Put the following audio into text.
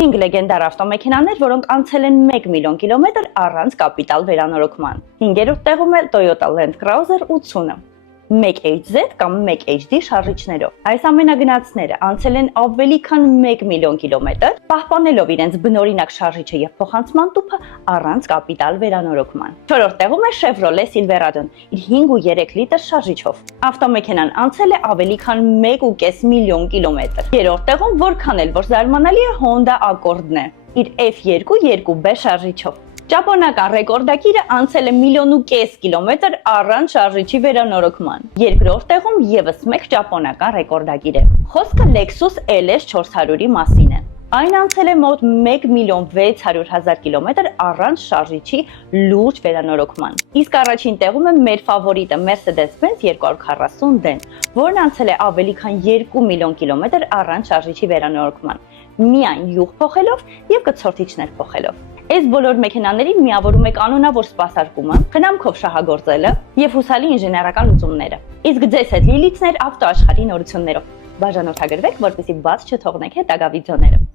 5 լեգենդար ավտոմեքենաներ, որոնք անցել են 1 միլիոն կիլոմետր առանց կապիտալ վերանորոգման։ 5-րդ տեղում է Toyota Land Cruiser 80-ը 1HZ կամ 1HD շարժիչներով։ Այս ամենագնացները անցել են ավելի քան 1 միլիոն կիլոմետր, պահպանելով իրենց բնօրինակ շարժիչը եւ փոխանցման տուփը առանց կապիտալ վերանորոգման։ 4-րդ տեղում է Chevrolet Silverado-ն իր 5.3 լիտր շարժիչով։ Ավտոմեքենան անցել է ավելի քան 1.5 միլիոն կիլոմետր։ 3-րդ տեղում, որքան էլ որ զարմանալի է, Honda Accord-ն է իր F2 2B շարժիչով։ Ճապոնական ռեկորդակիրը անցել է 1.5 միլիոն կիլոմետր առանց շարժիչի վերանորոգման։ Երկրորդ տեղում եւս մեկ ճապոնական ռեկորդակիր է։ Խոսքը Lexus LS 400-ի մասին է։ Այն անցել է մոտ 1 միլիոն 600 կիլոմետր առանց շարժիչի լուրջ վերանորոգման։ Իսկ առաջին տեղում է մեր ֆավորիտը Mercedes-Benz 240D, որն անցել է ավելի քան 2 միլիոն կիլոմետր առանց շարժիչի վերանորոգման, միայն յուղ փոխելով եւ կցորդիչներ փոխելով։ Այս բոլոր մեքենաներին միավորում է կանոնավոր սպասարկումը, խնամքով շահագործելը եւ հուսալի ինժեներական լուծումները։ Իսկ ձեզ հետ լիլիցներ ավտոաշխարհի նորություններով։ Բաժանորդագրվեք, որպեսզի բաց չթողնեք հետագա վիդեոները։